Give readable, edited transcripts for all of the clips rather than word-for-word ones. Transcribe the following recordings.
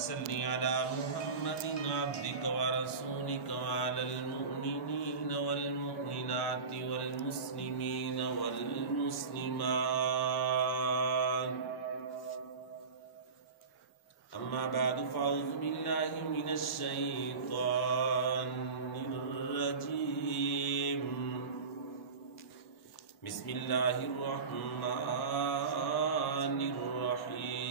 صل على محمد عبدك ورسولك وعلى المؤمنين والمؤمنات والمسلمين والمسلمات. أما بعد فأعوذ بالله من الشيطان الرجيم. بسم الله الرحمن الرحيم.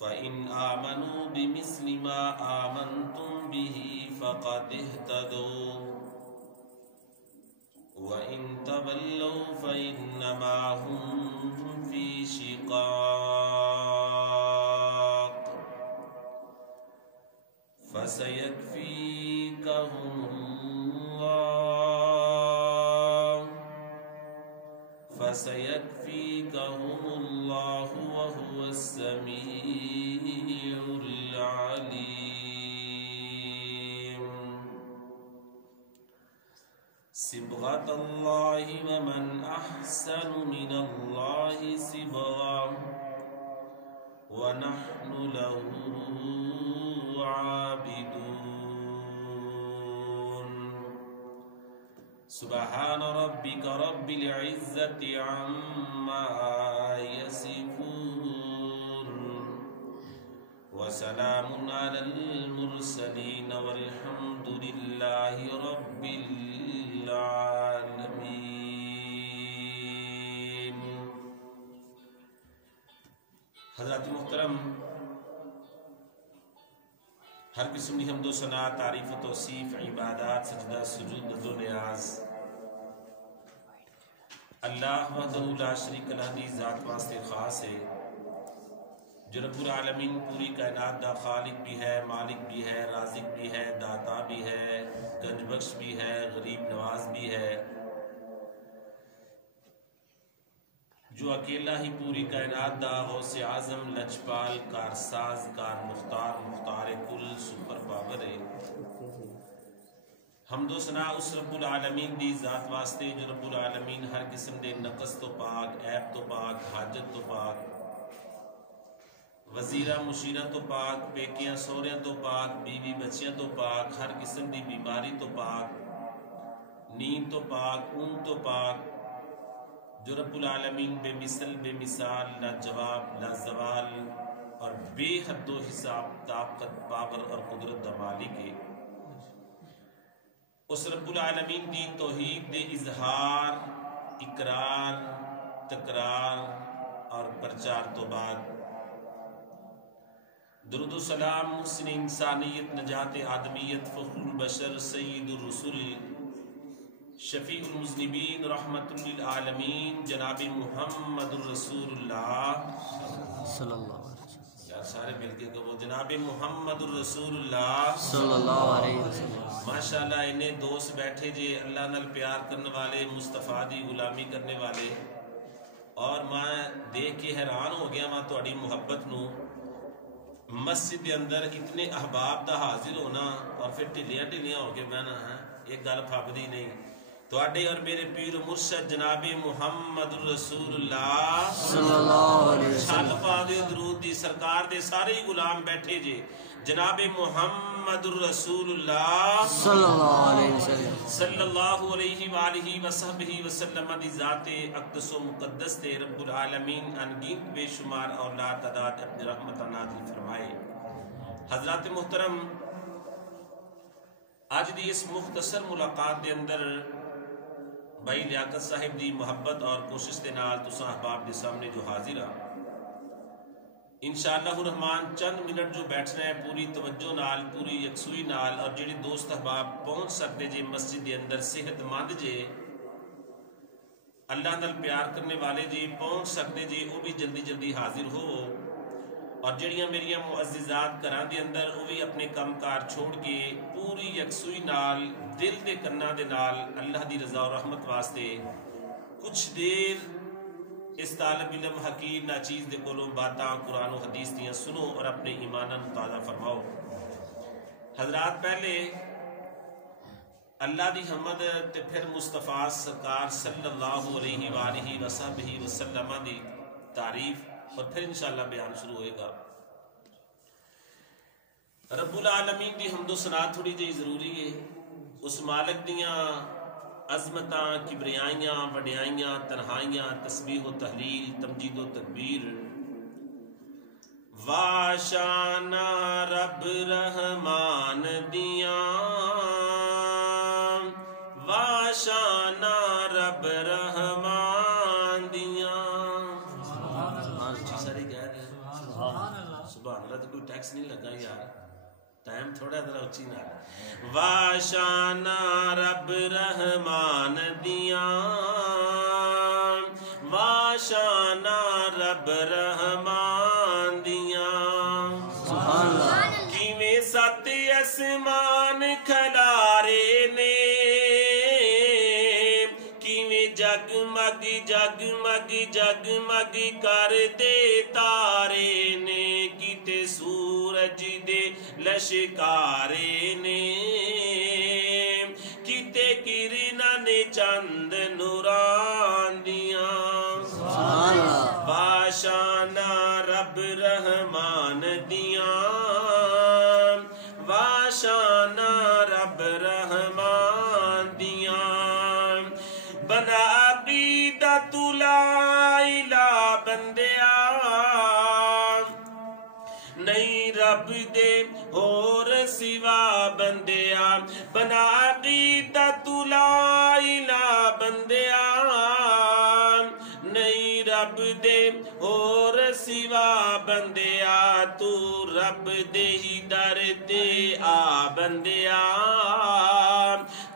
فإن آمنوا بمثل ما آمنتم به فقد اهتدوا وإن تولوا فإنما هم في شقاق فسيكفيكهم الله وهو السميع العليم. صبغة الله ومن أحسن من الله صبغة ونحن له عابدون. سبحان ربك رب العزة عما يصفون وسلام على المرسلين والحمد لله رب العالمين. حضرات محترم، ہر قسم کی حمد و ثنا، تعریف و توصیف، عبادات، سجدہ، سجود، نذر و نیاز اللہ وحدہ لا شریک لہ دی ذات واسطے خاص ہے، جو رب العالمین پوری کائنات دا خالق بھی ہے، مالک بھی ہے، رازق بھی ہے، داتا بھی ہے، گنج بخش بھی ہے، غریب نواز بھی ہے، جو اکیلا ہی پوری کائنات دا غوث اعظم، لچپال، کارساز، کار مختار، مختار کل، سپر پاور ہے. حمد و ثنا اس رب العالمین دی ذات واسطے جو رب العالمین ہر قسم دے نقص تو پاک، عیب تو پاک، حاجت تو پاک، وزیرہ مشیرہ تو پاک، پیکیاں سوریاں تو پاک، بیوی بچیاں تو پاک، ہر قسم دی بیماری تو پاک، نیند تو پاک، اون تو پاک، جو رب العالمین بے مثل، بے مثال، لا جواب، لا زوال اور بے حد و حساب، طاقت، پاور اور قدرت دا مالک ہے. اس رب العالمین دی توحید دے اظہار، اقرار، تکرار اور پرچار تو بعد درود و سلام محسن انسانیت، نجات آدمیت، فخر البشر، سید الرسل، شفیع المذنبین، رحمت للعالمین، جناب محمد الرسول اللہ صلی اللہ علیہ وسلم. یار سارے مل کے کہو جناب محمد الرسول اللہ صلی اللہ علیہ وسلم. ماشاءاللہ انہیں دوست بیٹھے جے اللہ نال پیار کرنے والے، مصطفیٰ دی غلامی کرنے والے، اور میں دیکھ کے حیران ہو گیا ماں تہاڈی محبت نو. مسجد کے اندر اتنے احباب دا حاضر ہونا اور پھر ٹھلیاں ٹھلیاں ہو کے بہنا ہے، ایک گل پھبدی نہیں. تواڈے اور میرے پیر و مرشد جناب محمد الرسول اللہ صلی اللہ علیہ وسلم چھل پا دیو درود دی. سرکار دے سارے غلام بیٹھے جے جناب محمد الرسول اللہ صلی اللہ علیہ وسلم صلی اللہ علیہ وآلہ وصحبہ وسلم دی ذات اقدس و مقدس دے رب العالمین انگنت بے شمار اور لا تعداد اپنی رحمت نازل فرمائے. حضرات محترم، آج دی اس مختصر ملاقات دے اندر بھائی لیاقت صاحب دی محبت اور کوشش دے نال تساں احباب دے سامنے جو حاضر ہاں، انشاءاللہ الرحمن چند منٹ جو بیٹھنا ہے پوری توجہ نال، پوری یکسوئی نال، اور جڑے دوست احباب پہنچ سکتے جے مسجد دے اندر، صحت مند جے، اللہ نال پیار کرنے والے جے، پہنچ سکتے جے، وہ بھی جلدی جلدی حاضر ہو. اور جڑیاں میریاں معززات گھراں دے اندر وہ بھی اپنے کم کار چھوڑ کے پوری یکسوئی نال، دل دے کناں دے نال اللہ دی رضا و رحمت واسطے کچھ دیر اس طالب علم حکیم ناچیز دے کولوں باتاں قرآن و حدیث دیاں سنو اور اپنے ایماناں تازہ فرماؤ. حضرات پہلے اللہ دی حمد تے پھر مصطفیٰ سرکار صلی اللہ علیہ وآلہ وسلم دی تعریف اور پھر انشاءاللہ بیان شروع ہوئے گا۔ رب العالمین دی حمد و ثنا تھوڑی جی ضروری ہے، اس مالک دیاں عظمتاں، کبریائیاں، وڈیائیاں، تنہائیاں، تسبیح و تحلیل، تمجید و تکبیر۔ واشانا رب رحمان دیاں، واشانا رب رحمان دیاں۔ سارے کہہ رہے ہیں سبحان اللہ، تو کوئی ٹیکس نہیں لگا یار، ٹائم تھوڑا ذرا اچھی نہ ہے۔ واشانا رب رحمان دیاں، واشانا رب رحمان دیاں۔ کیویں سات اسمان کھلارے نے، کیویں جگمگ جگمگ جگمگ کر دے تارے نے، کیتے سورج دے لشکارے نے، کیتے کرنا نے چند نوران دیاں۔ واشانا رب رحمان دیاں، واشانا رب رحمان دیاں۔ بنا عقیدت لا الہ بندیا، نہیں رب دے اور سوا بندیا، بنا عقیدت لا الہ بندیا، نہیں رب دے اور سوا بندیا، تو رب دے ہی در تے آ بندیا،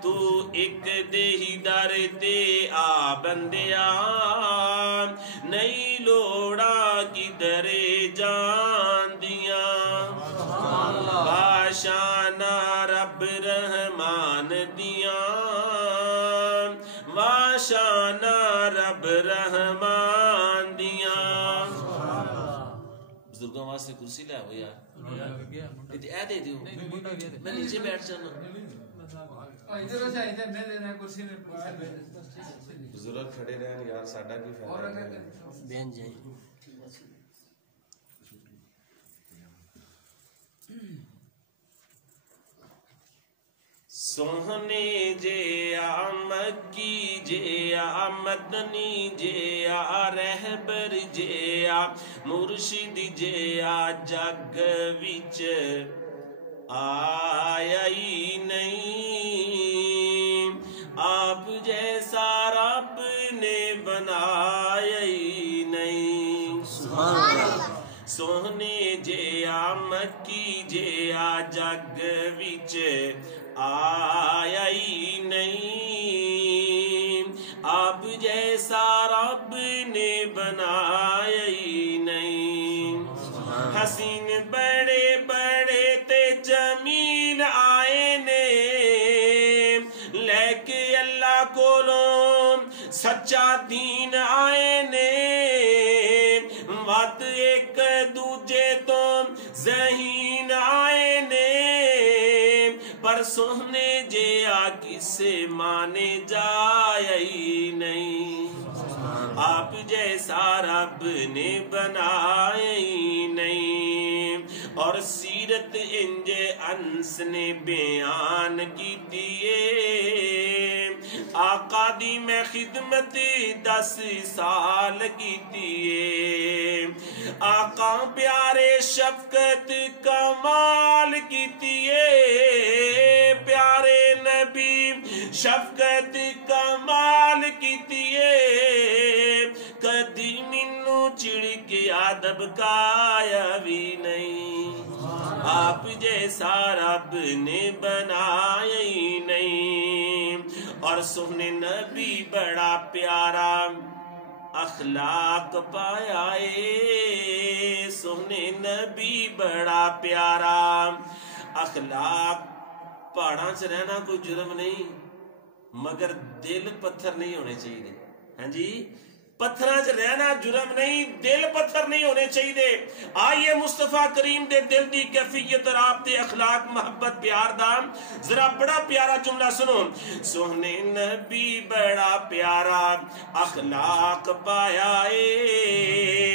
تو ایک دے ہی در تے آ بندیا، نہیں لوڑا کدھر جان دیاں۔ واشانا رب رحمان دیاں، واشانا رب رحمان دیاں۔ بزرگوں واسطے کرسی لے آؤ یار، اے دے دیو، میں نیچے بیٹھ جانا۔ بزرگ کھڑے رہن یار، ساڈا کی فائدہ بین جائے۔ سوہنے جے آ مکی جے آ مدنی جے آ رہبر جے آ مرشد جے آ جگ وچ آیا ہی نہیں، آپ جیسا رب نے بنایا ہی نہیں۔ سوہنے جے آ مکی جے آ جگ وچ آیا ہی نہیں، آپ جیسا رب نے بنایا ہی نہیں۔ حسین بڑے بڑے تے جمیل آئے نے، لے کے اللہ کولوں سچا دین آئے نے، وات ایک دوجے تو ذہین آئے نے، پر سوہنے جے آ کسے مانے جایا ہی نہیں، آپ جیسا رب نے بنایا ہی نہیں۔ اور سیرت انج انس نے بیان کیتی ہے، آقا دی میں خدمت 10 سال کیتی ہے، آقا پیارے شفقت کمال کیتی ہے، پیارے نبی شفقت کمال کیتی ہے، کدی منو چڑ کے ادب کایا بھی نہیں، آپ جیسا رب نے بنایا ہی نہیں۔ اور سونے نبی بڑا پیارا اخلاق پایا ہے، سونے نبی بڑا پیارا اخلاق۔ پہاڑاں سے رہنا کوئی جرم نہیں، مگر دل پتھر نہیں ہونے چاہیے۔ ہاں جی، پتھراں سے رہنا جرم نہیں، دل پتھر نہیں ہونے چاہیے۔ آئیے مصطفیٰ کریم دے دل دی کیفیت اور آپ دے اخلاق محبت پیار دا ذرا بڑا پیارا جملہ سنو۔ سوہنے نبی بڑا پیارا اخلاق پایا اے،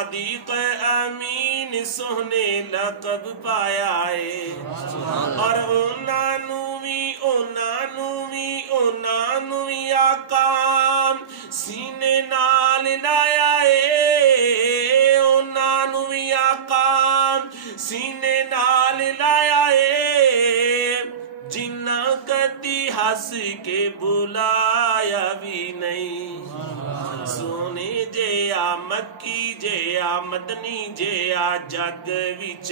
صادق امین سونے لقب پایا ہے اور انہوں بھی آقا سینے نال لایا ہے، انہوں بھی آقا سینے نال لایا ہے، جنہ کتی ہس کے بلایا بھی نہیں، سونے جے آ مکی جے آ مدنی جے آ جگ وچ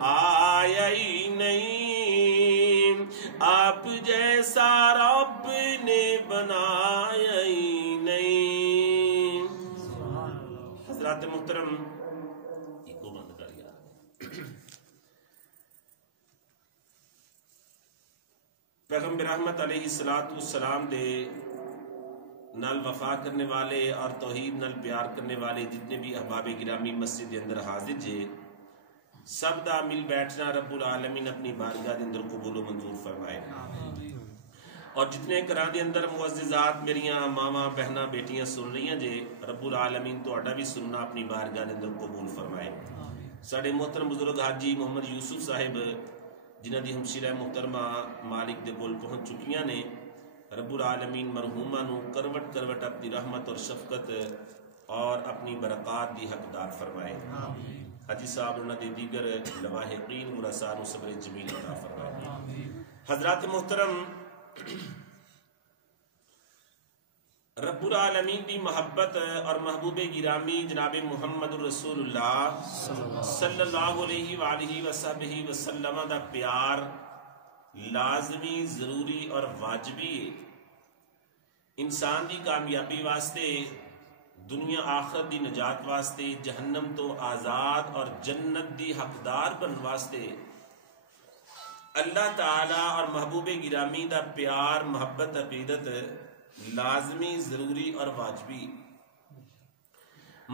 آیا ہی نہیں، آپ جیسا رب نے بنایا ہی نہیں۔ حضرات محترم ایکو بند کر گیا۔ پیغمبر رحمت علیہ السلام دے نال وفا کرنے والے اور توحید نال پیار کرنے والے جتنے بھی احباب گرامی مسجد اندر حاضر جے، سب دا مل بیٹھنا رب العالمین اپنی بارگاہ دے اندر قبول و منظور فرمائے، اور جتنے گھراں دے اندر معززات میریاں ماواں بہناں بیٹیاں سن رہی ہیں جے، رب العالمین تہاڈا بھی سننا اپنی بارگاہ دے اندر قبول فرمائے۔ ساڈے محترم بزرگ حاجی محمد یوسف صاحب جنہ دی ہمشیرہ محترمہ مالک دے کول پہنچ چکیاں نے، رب العالمین مرحومہ نو کروٹ کروٹ اپنی رحمت اور شفقت اور اپنی برکات دی حقدار فرمائے۔ حاجی صاحب انہاں دے دیگر لواحقین ورثاء نو صبر جمیل عطا فرمائے۔ حضرات محترم، رب العالمین دی محبت اور محبوب گرامی جناب محمد رسول اللہ صلی اللہ علیہ وآلہ وصحبہ وسلم دا پیار لازمی، ضروری اور واجبی ہے۔ انسان دی کامیابی واسطے، دنیا آخرت دی نجات واسطے، جہنم تو آزاد اور جنت دی حقدار بن واسطے اللہ تعالی اور محبوب گرامی دا پیار، محبت، عقیدت لازمی، ضروری اور واجبی،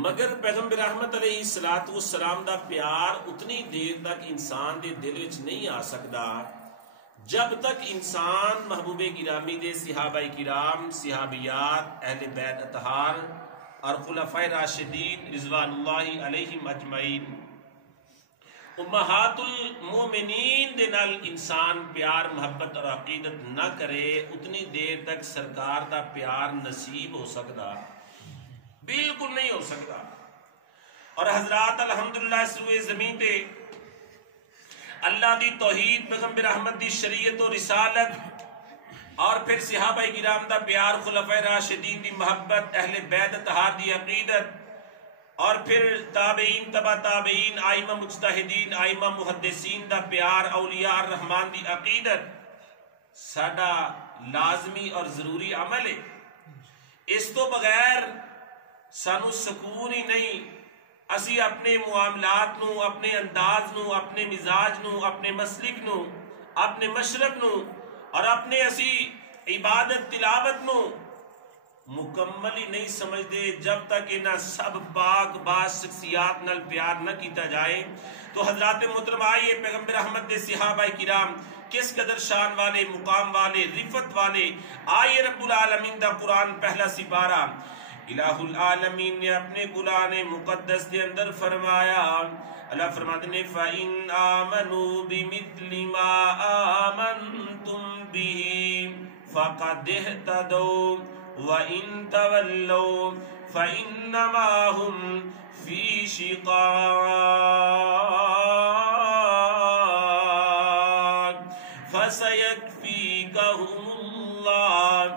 مگر پیغمبر رحمت علیہ السلام دا پیار اتنی دیر تک انسان دے دل وچ نہیں آ سکدا جب تک انسان محبوب گرامی دے صحابہ کرام، صحابیات، اہل بیت اطہار اور خلفائے راشدین رضوان اللہ علیہم اجمعین، امہات المومنین دے نال انسان پیار، محبت اور عقیدت نہ کرے، اتنی دیر تک سرکار دا پیار نصیب ہو سکتا بالکل نہیں ہو سکتا۔ اور حضرات الحمدللہ اس روئے زمین تے اللہ دی توحید، پیغمبر احمد دی شریعت و رسالت، اور پھر صحابہ کرام دا پیار، خلفائے راشدین دی محبت، اہل بیت اطہار دی عقیدت، اور پھر تابعین، تبع تابعین، ائمہ مجتہدین، ائمہ محدثین دا پیار، اولیاء الرحمن دی عقیدت ساڈا لازمی اور ضروری عمل ہے۔ اس تو بغیر سانو سکون ہی نہیں۔ اسی اپنے معاملات نو، اپنے انداز نو، اپنے مزاج نو، اپنے مسلک نو، اپنے مشرب نو اور اپنے اسی عبادت تلاوت نو مکمل ہی نہیں سمجھتے جب تک انہاں سب پاک باز شخصیات نال پیار نہ کیتا جائے۔ تو حضرات محترم آئیے پیغمبر احمد دے صحابہ کرام کس قدر شان والے، مقام والے، رفت والے، آئیے رب العالمین دا قرآن پہلا سپارہ الہ العالمین نے اپنے قرآن مقدس دے اندر فرمایا، اللہ فرماتے نے فَإِنْ آمَنُوا بِمِثْلِ مَا آمَنْتُمْ بِهِ فَقَدْ اهْتَدَوْا وَإِنْ تَوَلَّوْا فَإِنَّمَا هُمْ فِي شِقَاقٍ فَسَيَكْفِيكَهُمُ اللَّهُ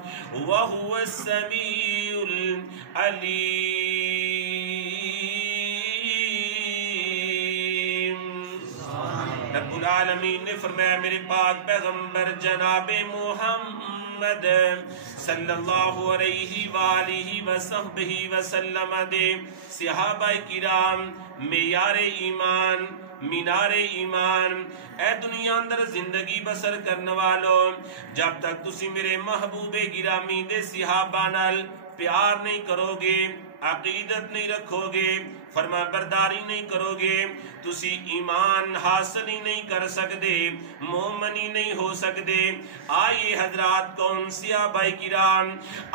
وَهُوَ السَّمِيعُ الْعَلِيمُ۔ رب العالمین نے فرمایا میرے پاک پیغمبر جناب محمد صلی اللہ علیہ وآلہ وصحبہ وسلم دے صحابہ کرام معیار ایمان، مینار ایمان، اے دنیا اندر زندگی بسر کرنے والوں، جب تک تسی میرے محبوب گرامی دے صحابہ نال پیار نہیں کرو گے، عقیدت نہیں رکھو گے، فرما برداری نہیں کرو گے، تسی ایمان حاصل ہی نہیں کر سکتے، مومن ہی نہیں ہو سکتے۔ آئیے حضرات، کون صحابہ کرام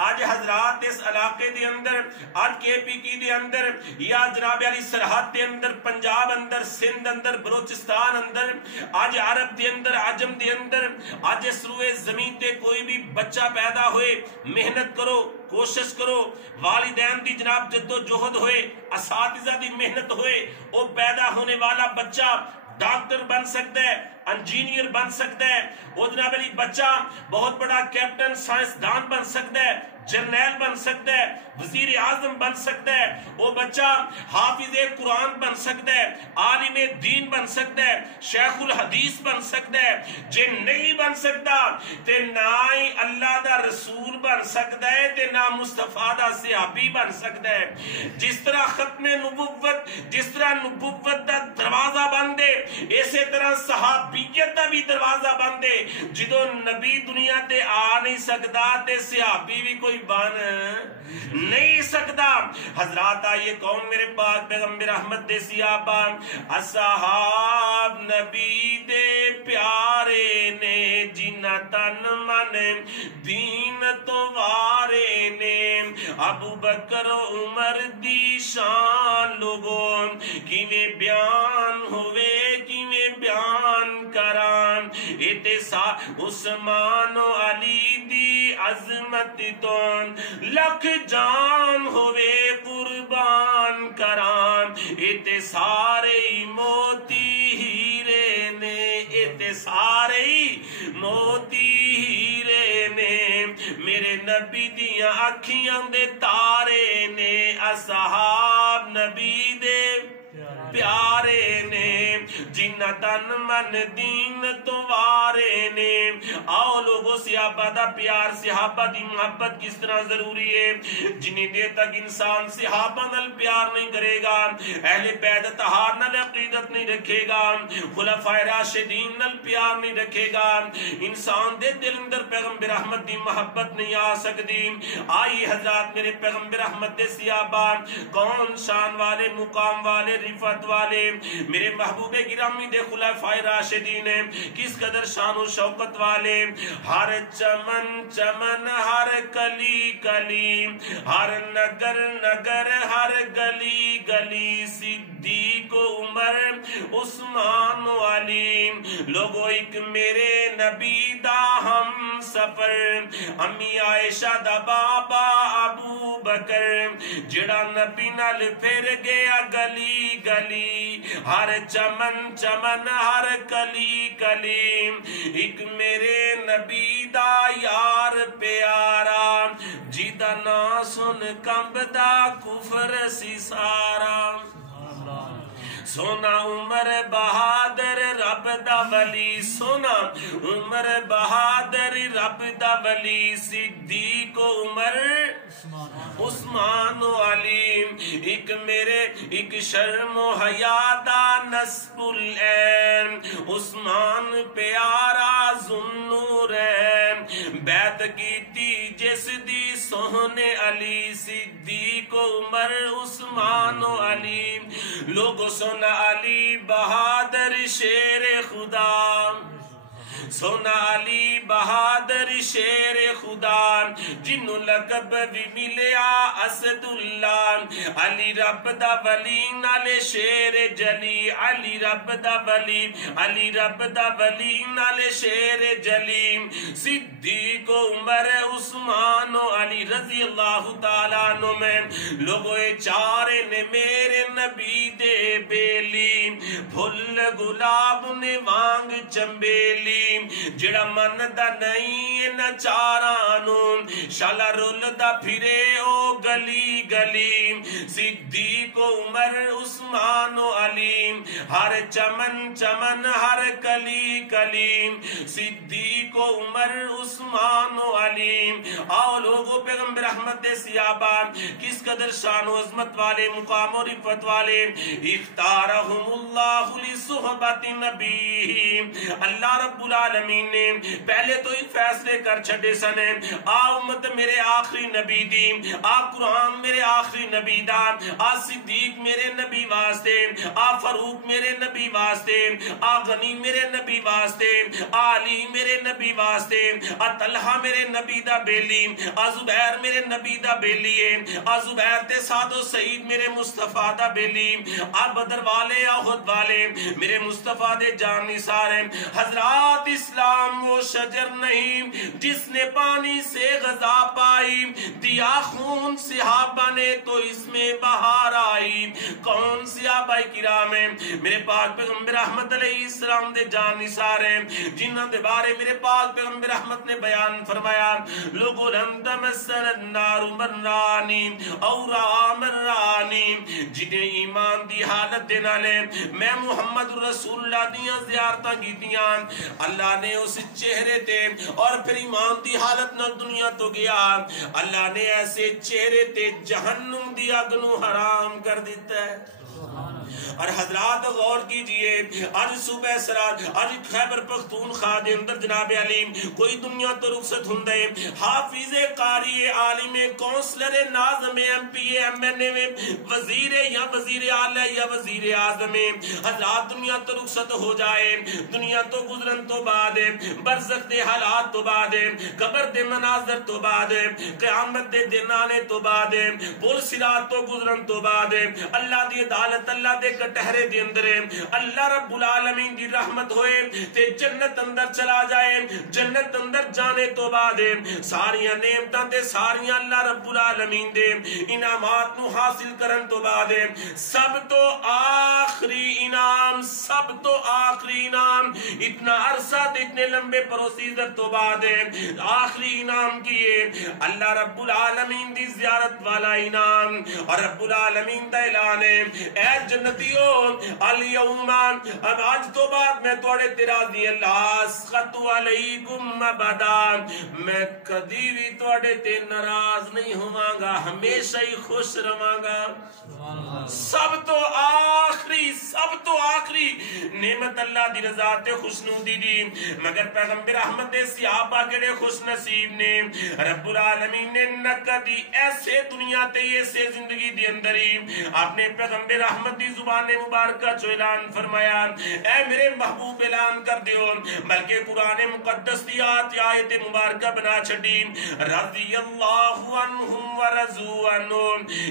آج حضرات اس علاقے دے اندر، آج کے پی کی دے اندر، یا جناب علی سرحد دے اندر، پنجاب اندر، سندھ اندر، بلوچستان اندر، آج عرب دے اندر، عجم دے اندر، آج اس روئے زمین تے کوئی بھی بچہ پیدا ہوئے، محنت کرو، کوشش کرو، والدین دی جناب جد و جہد ہوئے، اساتذہ دی محنت ہوئے، وہ پیدا ہونے والا بچہ ڈاکٹر بن سکتا ہے، انجینئر بن سکتا ہے، وہ جناب علی بچہ بہت بڑا کیپٹن سائنسدان بن سکتا ہے، جرنیل بن سکتا ہے، وزیر اعظم بن سکتا ہے، وہ بچہ حافظ قرآن بن سکتا ہے، عالم دین بن سکتا ہے، شیخ الحدیث بن سکتا ہے۔ جے نہیں بن سکتا تے نہ ہی اللہ دا رسول بن سکتا ہے تے نہ مصطفیٰ دا صحابی بن سکتا ہے۔ جس طرح ختم نبوت، جس طرح نبوت دا دروازہ بند ہے، اسی طرح صحابیت دا بھی دروازہ بند ہے۔ جدو نبی دنیا تے آ نہیں سکتا تے صحابی بھی کوئی بن نہیں سکتا۔ حضرات آئیے، کون میرے پاک پیغمبر احمد دے صحابہ، اصحاب نبی دے پیارے نے، جنہ تن من دین تو وارے نے، ابو بکر عمر دی شان لوگوں کیویں بیان ہوئے، کیویں بیان کران، عثمان و علی دی عظمت تو لکھ جان ہوئے قربان کران، اتے سارے موتی ہیرے نے، اتے سارے موتی ہیرے نے، میرے نبی دیاں اکھیاں دے تارے نے، اصحاب نبی دے پیارے نے، جنہ تن من دین تو وارے نے۔ آؤ لوگوں، صحابہ دا پیار، صحابہ دی محبت کس طرح ضروری ہے۔ جنہیں دیر تک انسان صحابہ نال پیار نہیں کرے گا، اہل بیت اطہار نال عقیدت نہیں رکھے گا، خلفائے راشدین نال پیار نہیں رکھے گا، انسان دے دل اندر پیغمبر احمد دی محبت نہیں آ سکتی۔ آئی حضرات، میرے پیغمبر احمد دے صحابہ کون شان والے، مقام والے، رفت والے، میرے محبوب گرامی دے خلفائے راشدین کس قدر شان و شوکت والے۔ ہر چمن چمن، ہر کلی کلی، ہر نگر نگر، ہر گلی گلی، صدیق و عمر، عثمان و علی، لوگو ایک میرے نبی دا ہم سفر، امی عائشہ دا بابا ابو بکر، جڑا نبی نال پھر گیا گلی گلی، ہر چمن چمن، ہر کلی کلی، ایک میرے نبی دا یار پیارا، جیدہ نا سن کمبدا کفر سی سارا، سونا عمر بہادر رب دا ولی، سونا عمر بہادر رب دا ولی، صدیق و عمر، عثمان و علی، ایک میرے ایک شرم و حیا دا نصب العین، عثمان پیارا ذوالنورین، بیعت کیتی جس دی سونے علی، صدیق و عمر، عثمان و علی، لوگو سونا علی بہادر شیر خدا، سونا علی بہادر شیر خدا، جنوں لقب بھی ملیا اسد اللہ، علی رب دا ولی نالے شیر جلی، علی رب دا ولی، علی رب دا ولی نالے شیر جلی، صدیق و عمر، عثمان و علی رضی اللہ تعالیٰ عنہ میں، لوگوں چارے نے میرے نبی دے بیلی، پھل گلاب نے وانگ چمبیلی، جڑا من دا نہیں نہ چارانو، شالا رول دا پھرے او گلی گلی، صدیق و عمر، عثمان و علی، ہر چمن چمن، ہر کلی کلی، صدیق و عمر، عثمان و علی۔ آؤ لوگوں، پیغمبر احمد دے صحابہ کس قدر شان و عظمت والے، مقام و رفت والے اختارہم اللہ لصحبت نبی، اللہ رب العالمین نے پہلے تو ہی فیصلے کر چھڑے سنے آ امت میرے آخری نبی دی، آ قرآن میرے آخری نبی دا، آ صدیق میرے نبی واسطے، آ فاروق میرے نبی واسطے، آ غنی میرے نبی واسطے، آ علی میرے نبی واسطے، آ طلحہ میرے نبی دا بیلی، آ زبیر میرے نبی دا بیلی ہے، آ زبیر تے سعد و سعید میرے مصطفیٰ دا بیلی، آ بدر والے آ احد والے میرے مصطفیٰ دے جان نثار ہیں۔ حضرات اسلام وہ شجر نہیں جس نے پانی سے غذا پائی، دیا خون صحابہ نے تو اس میں بہار آئی۔ کون صحابہ کرام ہیں؟ میرے پاک پیغمبر رحمت علیہ السلام دے جان نثار ہیں، جنہاں دے بارے میرے پاک پیغمبر رحمت نے بیان فرمایا لوگو لم تمسن النار مرانی اور مرانی، جنہیں ایمان دی حالت دینا لے میں محمد رسول اللہ دیاں زیارتاں کیتیاں، اللہ نے اس چہرے تے اور پھر ایمان دی حالت نہ دنیا تو گیا، اللہ نے ایسے چہرے تے جہنم دی اگ نو حرام کر دیتا ہے۔ اور حضرات غور کیجئے، آج صبح سرات آج خیبر پختونخوا دے اندر جناب علی کوئی دنیا تو رخصت ہندے حافظ قاری عالم کونسلر ناظم M P A M N A وزیر یا وزیر اعلی یا وزیر اعظم، حضرات دنیا تو رخصت ہو جائے، دنیا تو گزرن تو بعد برزخ دے حالات تو بعد قبر دے مناظر تو بعد قیامت دے دن آنے تو بعد پل صراط تو گزرن تو بعد اللہ دی عدالت اللہ دے کٹہرے دے اندر اللہ رب العالمین دی رحمت ہوئے تے جنت اندر چلا جائے، جنت اندر جانے تو بعد ساریاں نعمتاں تے ساریاں اللہ رب العالمین دے انعامات نو حاصل کرن تو بعد سب تو آخری انعام، سب تو آخری انعام اتنا عرصہ تے اتنے لمبے پروسیجر تو بعد آخری انعام کیے اللہ رب العالمین دی زیارت والا انعام، اور رب العالمین دا اعلان ہے اے جنتیوں الیوم اب آج تو بعد میں توڑے تیرا دی اللہ اسخط علیکم ابدا، میں کدی بھی توڑے تے ناراض نہیں ہواں گا، ہمیشہ ہی خوش رواں گا۔ سب تو آخری نعمت اللہ دی رضا تے خوشنودی دی، مگر پیغمبر احمد دے صحابہ کڑے خوش نصیب نے، رب العالمین نے نہ کدی ایسے دنیا تے ایسے زندگی دی اندر ہی اپنے پیغمبر احمد دی زبان مبارکہ جو اعلان فرمایا اے میرے محبوب اعلان کر دیو، بلکہ قرآن مقدس دی آیت مبارکہ بنا چھڑی رضی اللہ عنہم ورضوا عنہ،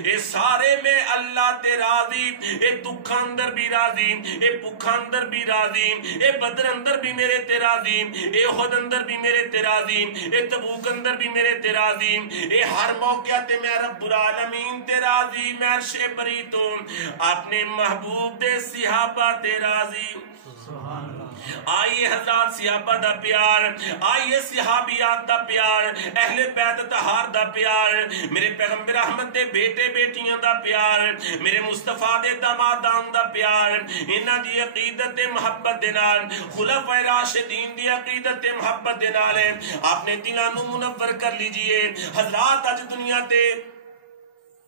اے سارے میں اللہ تے راضی، اے دکھا اندر بھی راضی، اے بھوکا اندر بھی راضی، اے بدر اندر بھی میرے تے راضی، اے احد اندر بھی میرے تے راضی، اے تبوک اندر بھی میرے تے راضی، اے ہر موقع تے میں رب العالمین تے راضی، میں عرش بری تو اپنے محبوب دے صحابہ تے راضی۔ آئیے حضرات صحابہ دا پیار، آئیے صحابیات دا پیار، اہل بیت طہار دا پیار، میرے پیغمبر احمد دے بیٹے بیٹیاں دا پیار، میرے مصطفیٰ دے دامادان دا پیار، انہاں دی عقیدت محبت دے نال، خلفائے راشدین دی عقیدت محبت دے نال اپنے دلاں نو منور کر لیجئے۔ حضرات اج دنیا تے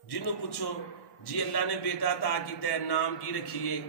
جنوں پوچھو جی اللہ نے بیٹا عطا کیتا ہے نام کی رکھیے،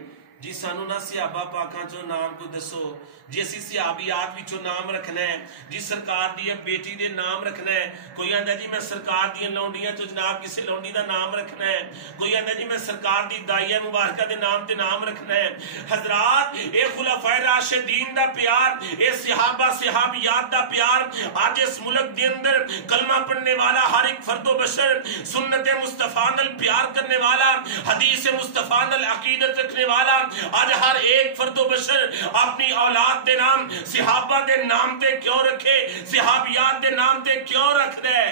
جی سانو نہ صحابہ پاکاں چو نام کو دسو، جی اسی صحابیات وچوں نام رکھنا ہے، جی سرکار دی بیٹی دے نام رکھنا ہے، کوئی آندا جی میں سرکار دی لونڈیاں چو جناب کسی لونڈی دا نام رکھنا ہے، کوئی آندا جی میں سرکار دی دائیہ مبارکہ دے نام تے نام رکھنا ہے۔ حضرات اے خلفائے راشدین دا پیار، اے صحابہ صحابیات دا پیار آج اس ملک دے اندر کلمہ پڑھنے والا ہر ایک فرد و بشر، سنت مصطفیٰ نال پیار کرنے والا، حدیث مصطفیٰ نال عقیدت رکھنے والا، آج ہر ایک فرد و بشر اپنی اولاد دے نام صحابہ دے نام تے کیوں رکھے، صحابیات دے نام تے کیوں رکھ دے؟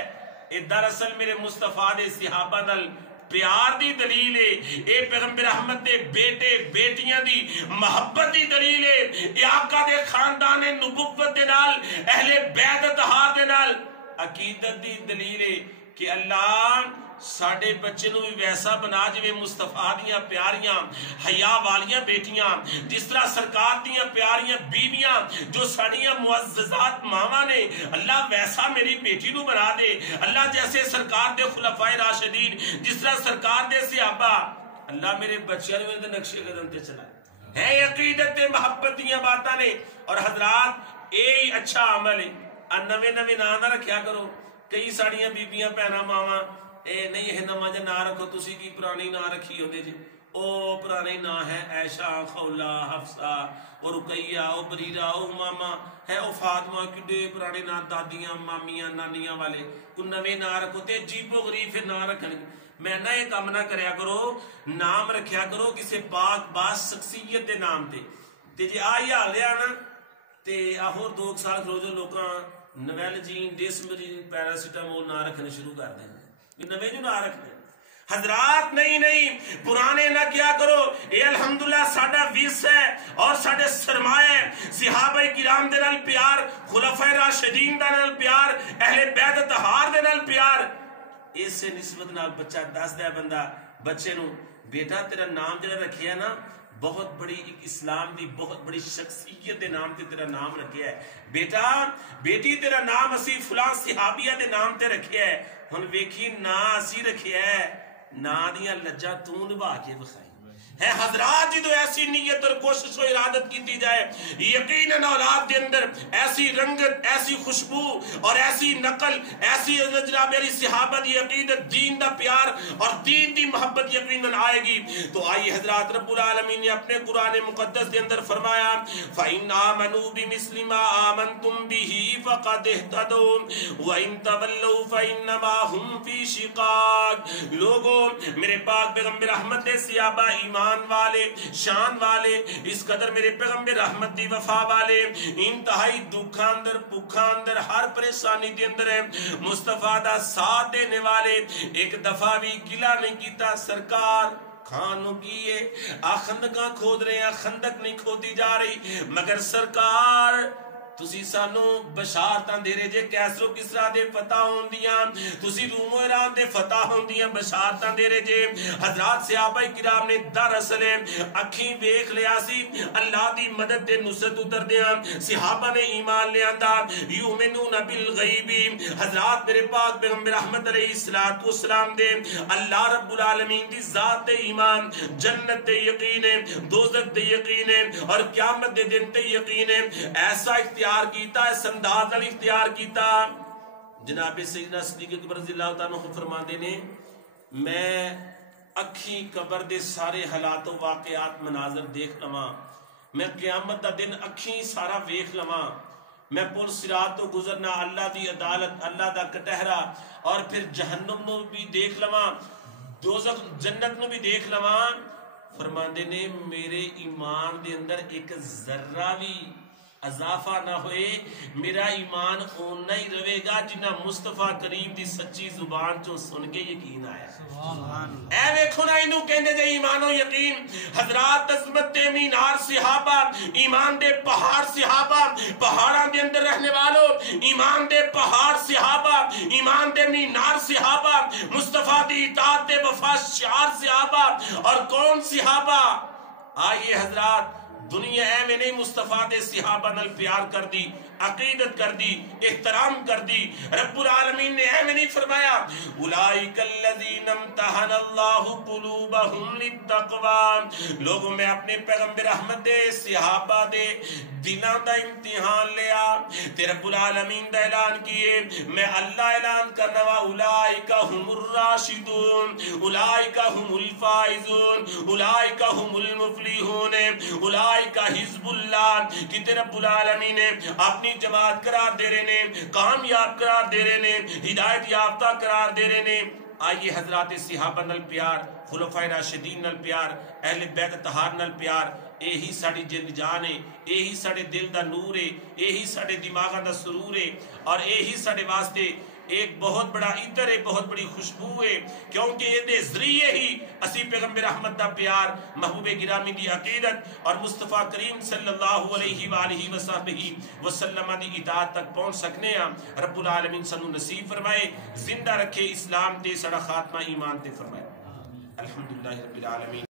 اے دراصل میرے مصطفیٰ دے صحابہ نال پیار دی دلیل ہے، اے پیغمبر احمد دے بیٹے بیٹیاں دی محبت دی دلیل ہے، اے آقا دے خاندان نبوت دے نال اہل بیت طہار دے نال عقیدت دی دلیل ہے کہ اللہ ساڑھے بچے نو بھی ویسا بنا جوے مصطفیٰ دیاں پیاریاں حیا والیاں بیٹیاں، جس طرح سرکار دیاں پیاریاں بیویاں جو ساڑیاں معززات ماما نے، اللہ ویسا میری بیٹی نو بنا دے، اللہ جیسے سرکار دے خلفائے راشدین، جس طرح سرکار دے صحابہ اللہ میرے بچیاں نے میرے نقشے قدم تے چلا ہے عقیدت تے محبت دیاں باتاں نے. اور حضرات اے اچھا عمل ہے. نویں نویں نا نہ رکھیا کرو. کئی ساڑیاں بیبیاں بہناں ماواں اے نہیں ہے نواں جا نا رکھو, تسی کی پرانی نا رکھی ہوندے جی. او پرانے نا ہے عائشہ, خولا, حفصہ, او رقیہ, او بریرہ, او امامہ ہے, او فاطمہ. کڈے پرانے نا دادیاں مامیاں نانیاں والے. کو نویں نا رکھو تے عجیب و غریب نا رکھن. میں نہ یہ کام نہ کریا کرو, نام رکھیا کرو کسی پاک باس شخصیت دے نام تے. تے جی آئی حال رہا نا تے آہور 2 سال روزو لوکاں نویلجین, ڈیسمرین, پیراسیٹامول نہ رکھنے شروع کر دیں. نویں جو نہ رکھنے حضرات نہیں پرانے نہ کیا کرو. اے الحمدللہ ساڈا ویس ہے اور ساڈے سرمایہ ہے. صحابہ کرام دے نال پیار, خلفائے راشدین دے نال پیار, اہل بیت اطہار دے نال پیار. اس سے نسبت نال بچہ دس دے بندہ بچے نو بیٹا تیرا نام جڑا رکھیا ہے نا بہت بڑی ایک اسلام دی بہت بڑی شخصیت دے نام تے تیرا نام رکھیا ہے. بیٹا بیٹی تیرا نام اسی فلاں صحابیہ دے نام تے رکھیا ہے. ہن ویکھی نا اسی رکھیا ہے, نا دیاں لجاں تو نبھا کے بخائی ہے. حضرات جی تو ایسی نیت اور کوشش و ارادت کی جائے یقیناً اولاد کے اندر ایسی رنگت, ایسی خوشبو اور ایسی نقل, ایسی جناب میری صحابت عقیدت, دین دا پیار اور دین دی محبت یقیناً آئے گی. تو آئی حضرات رب العالمین نے اپنے قرآن مقدس کے اندر فرمایا فَإِنْ آمَنُوا بِمِثْلِ مَا آمَنْتُمْ بِهِ فَقَدْ اهْتَدَوْا وَإِنْ تَوَلَّوْا فَإِنَّمَا هُمْ فِي شِقَاقٍ. لوگوں میرے پاک پیغمبر رحمت دے صحابہ ایمان والے, شان والے, اس قدر میرے پیغمبر رحمت دی وفا والے, انتہائی دکھاں اندر پکھاں اندر ہر پریشانی دے اندر ہے, مصطفیٰ دا ساتھ دینے والے. ایک دفعہ بھی گلہ نہیں کیتا سرکار خانوں کیے خندقاں کھود رہے ہیں, خندق نہیں کھودی جا رہی, مگر سرکار تسی سانو بشارتاں دے رہے جے کیسر و کسرا دے فتح ہوندیاں, تسی روم و ایران دے فتح ہوندیاں بشارتاں دے رہے جے. حضرات صحابہ کرام نے دراصل اکھیں ویکھ لیا سی اللہ دی مدد دے نصرت اتر دیاں. صحابہ نے ایمان لے آندا یؤمنون بالغیب. حضرات میرے پاک پیغمبر رحمت علیہ السلام دے اللہ رب العالمین دی ذات دے ایمان, جنت دے یقین, دوزخ دے یقین اور قیامت دے دن تے یقین. ایسا اختیار کیتا, اس انداز نال اختیار کیتا. جناب سیدنا صدیق اکبر رضی اللہ تعالیٰ عنہ فرماندے نے میں اکھی قبر دے سارے حالات و واقعات مناظر دیکھ لواں, میں قیامت دا دن اکھی سارا ویکھ لواں, میں پل صراط تو گزرنا, اللہ دی عدالت, اللہ دا کٹہرا, اور پھر جہنم نو بھی دیکھ لواں, دوزخ جنت نو بھی دیکھ لواں. فرماندے نے میرے ایمان دے اندر ایک ذرہ بھی اضافہ نہ ہوئے, میرا ایمان اوننا ہی رہے گا جنہ مصطفیٰ کریم دی سچی زبان چوں سن کے یقین آیا. اے ویکھو نا اینو کہندے جے ایمان و یقین. حضرات عظمت مینار صحابہ, ایمان دے پہاڑ صحابہ, پہاڑاں دے اندر رہنے والوں ایمان دے پہاڑ صحابہ, ایمان دے مینار صحابہ, مصطفیٰ دی اطاعت دے وفا شعار صحابہ. اور کون صحابہ؟ آئیے حضرات دنیا اے میں نہیں مصطفیٰ دے صحابہ نال پیار کر دی, عقیدت کر دی, احترام کر دی. رب العالمین نے اے میں نہیں فرمایا اولئک الذین امتحن اللہ قلوبہم للتقوی. لوگوں میں اپنے پیغمبر احمد دے صحابہ دے دلاں دا امتحان لیا. تے رب العالمین دا اعلان کیے, میں اللہ اعلان کرنا وا اولئک ہم الراشدون, اولئک ہم الفائزون, اولئک ہم المفلحون, اولئک حزب اللہ. کہ رب العالمین نے اپنی جماعت قرار دے رہے نے, کامیاب قرار دے رہے نے, ہدایت یافتہ قرار دے رہے نے. آئیے حضرات صحابہ نال پیار, خلفائے راشدین نال پیار, اہل بیت اطہار نال پیار, یہی ساڑی جند جان ہے, یہی ساڑے دل دا نور ہے, یہی ساڑے دماغ دا سرور ہے, اور یہی ساڑے واسطے ایک بہت بڑا عطر ہے, بہت بڑی خوشبو ہے. کیونکہ یہ دے ذریعے ہی اسی پیغمبر احمد دا پیار, محبوب گرامی دی عقیدت اور مصطفیٰ کریم صلی اللہ علیہ وآلہ وسلم دی اطاعت تک پہنچ سکنے ہیں. رب العالمین سنو نصیب فرمائے, زندہ رکھے اسلام تے, سڑا خاتمہ ایمان تے فرمائے. الحمدللہ رب العالمین.